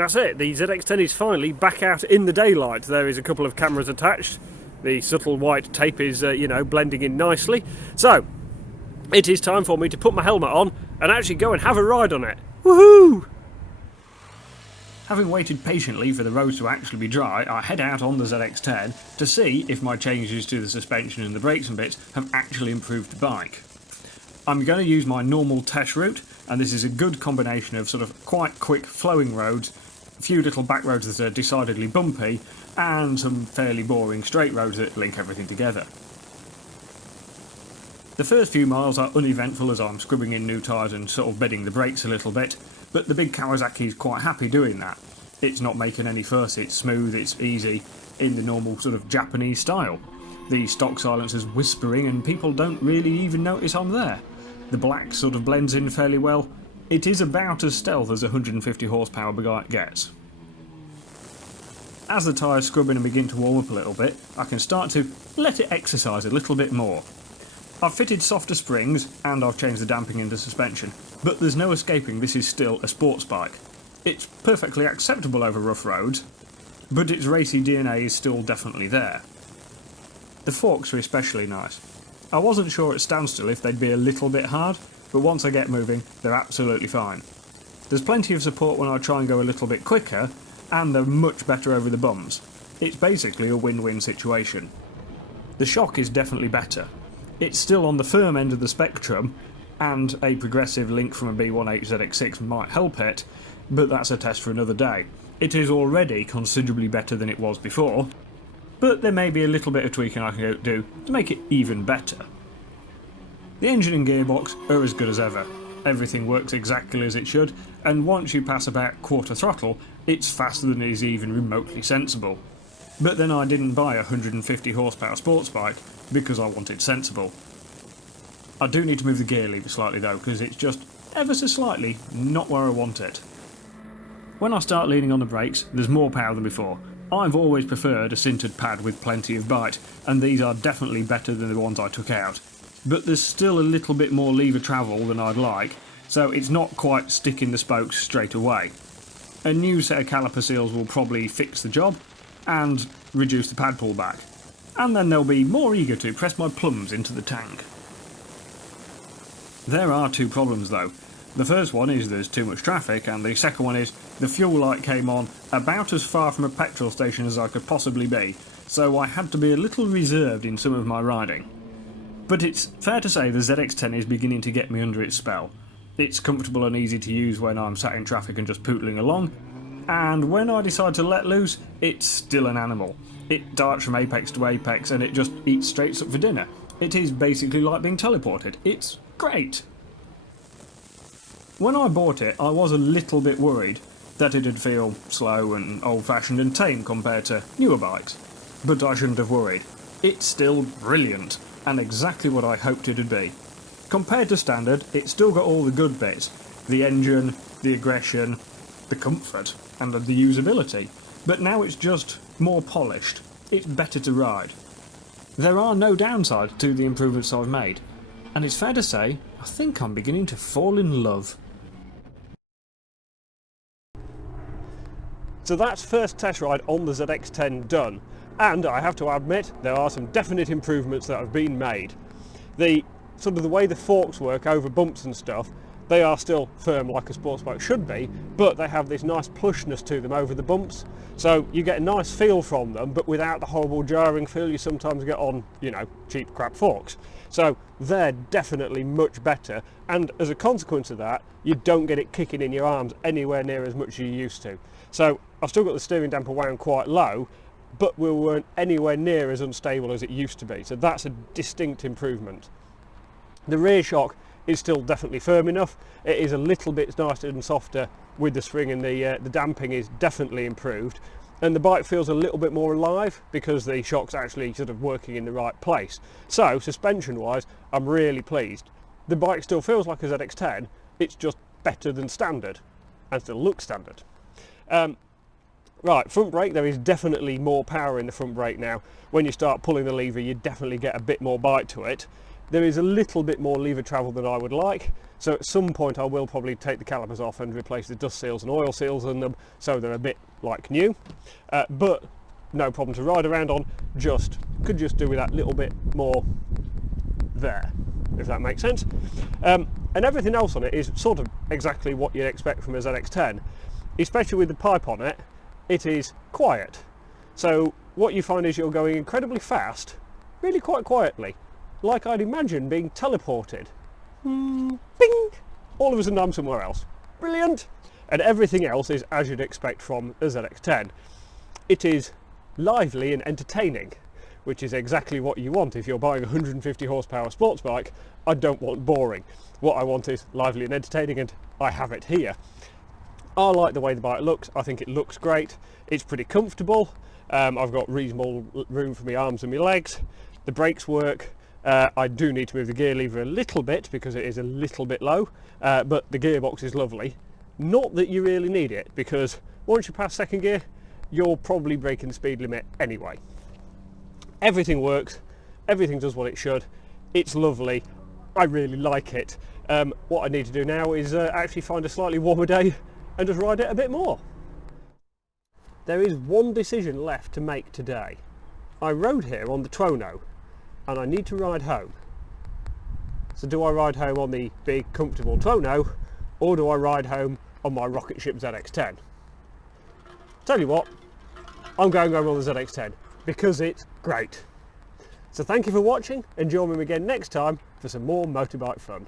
That's it, the ZX10 is finally back out in the daylight. There is a couple of cameras attached. The subtle white tape is, blending in nicely. So, it is time for me to put my helmet on and actually go and have a ride on it. Woohoo! Having waited patiently for the roads to actually be dry, I head out on the ZX10 to see if my changes to the suspension and the brakes and bits have actually improved the bike. I'm going to use my normal test route, and this is a good combination of sort of quite quick flowing roads, a few little back roads that are decidedly bumpy, and some fairly boring straight roads that link everything together. The first few miles are uneventful as I'm scrubbing in new tyres and sort of bedding the brakes a little bit, but the big Kawasaki is quite happy doing that. It's not making any fuss, it's smooth, it's easy, in the normal sort of Japanese style. The stock silencer's whispering and people don't really even notice I'm there. The black sort of blends in fairly well. It is about as stealth as a 150 horsepower bike gets. As the tyres scrub in and begin to warm up a little bit, I can start to let it exercise a little bit more. I've fitted softer springs and I've changed the damping in the suspension, but there's no escaping this is still a sports bike. It's perfectly acceptable over rough roads, but its racy DNA is still definitely there. The forks are especially nice. I wasn't sure at standstill if they'd be a little bit hard, but once I get moving, they're absolutely fine. There's plenty of support when I try and go a little bit quicker, and they're much better over the bumps. It's basically a win-win situation. The shock is definitely better. It's still on the firm end of the spectrum, and a progressive link from a B18 ZX6 might help it, but that's a test for another day. It is already considerably better than it was before, but there may be a little bit of tweaking I can do to make it even better. The engine and gearbox are as good as ever. Everything works exactly as it should, and once you pass about quarter throttle, it's faster than it is even remotely sensible. But then I didn't buy a 150 horsepower sports bike because I wanted sensible. I do need to move the gear lever slightly though, because it's just ever so slightly not where I want it. When I start leaning on the brakes, there's more power than before. I've always preferred a sintered pad with plenty of bite, and these are definitely better than the ones I took out. But there's still a little bit more lever travel than I'd like, so it's not quite sticking the spokes straight away. A new set of caliper seals will probably fix the job, and reduce the pad pullback. And then they'll be more eager to press my plums into the tank. There are two problems though. The first one is there's too much traffic, and the second one is the fuel light came on about as far from a petrol station as I could possibly be, so I had to be a little reserved in some of my riding. But it's fair to say the ZX10 is beginning to get me under its spell. It's comfortable and easy to use when I'm sat in traffic and just pootling along, and when I decide to let loose, it's still an animal. It darts from apex to apex and it just eats straight up for dinner. It is basically like being teleported. It's great! When I bought it, I was a little bit worried that it'd feel slow and old-fashioned and tame compared to newer bikes. But I shouldn't have worried. It's still brilliant, and exactly what I hoped it'd be. Compared to standard, it's still got all the good bits. The engine, the aggression, the comfort, and the usability. But now it's just more polished. It's better to ride. There are no downsides to the improvements I've made. And it's fair to say, I think I'm beginning to fall in love. So that's first test ride on the ZX10 done, and I have to admit there are some definite improvements that have been made. The way the forks work over bumps and stuff, they are still firm like a sports bike should be, but they have this nice plushness to them over the bumps, so you get a nice feel from them, but without the horrible jarring feel you sometimes get on, cheap crap forks. So they're definitely much better, and as a consequence of that, you don't get it kicking in your arms anywhere near as much as you used to. So I've still got the steering damper wound quite low, but we weren't anywhere near as unstable as it used to be, so that's a distinct improvement. The rear shock is still definitely firm enough. It is a little bit nicer and softer with the spring, and the damping is definitely improved, and the bike feels a little bit more alive because the shock's actually sort of working in the right place. So suspension wise, I'm really pleased. The bike still feels like a ZX10, it's just better than standard and still looks standard. Right, front brake, there is definitely more power in the front brake now. When you start pulling the lever, you definitely get a bit more bite to it. There is a little bit more lever travel than I would like, so at some point I will probably take the calipers off and replace the dust seals and oil seals in them so they're a bit like new, but no problem to ride around on. Could just do with that little bit more there, if that makes sense. And everything else on it is sort of exactly what you'd expect from a ZX10, especially with the pipe on it. It is quiet, so what you find is you're going incredibly fast, really quite quietly, like I'd imagine being teleported. Bing! All of a sudden I'm somewhere else. Brilliant! And everything else is as you'd expect from a ZX10. It is lively and entertaining, which is exactly what you want if you're buying a 150 horsepower sports bike. I don't want boring. What I want is lively and entertaining, and I have it here. I like the way the bike looks. I think it looks great. It's pretty comfortable. I've got reasonable room for my arms and my legs. The brakes work. I do need to move the gear lever a little bit because it is a little bit low, but the gearbox is lovely. Not that you really need it, because once you pass second gear, you're probably breaking the speed limit anyway. Everything works. Everything does what it should. It's lovely. I really like it. What I need to do now is actually find a slightly warmer day and just ride it a bit more. There is one decision left to make today. I rode here on the Trono and I need to ride home. So do I ride home on the big comfortable Trono, or do I ride home on my rocket ship ZX10? Tell you what, I'm going home on the ZX10 because it's great. So thank you for watching, and join me again next time for some more motorbike fun.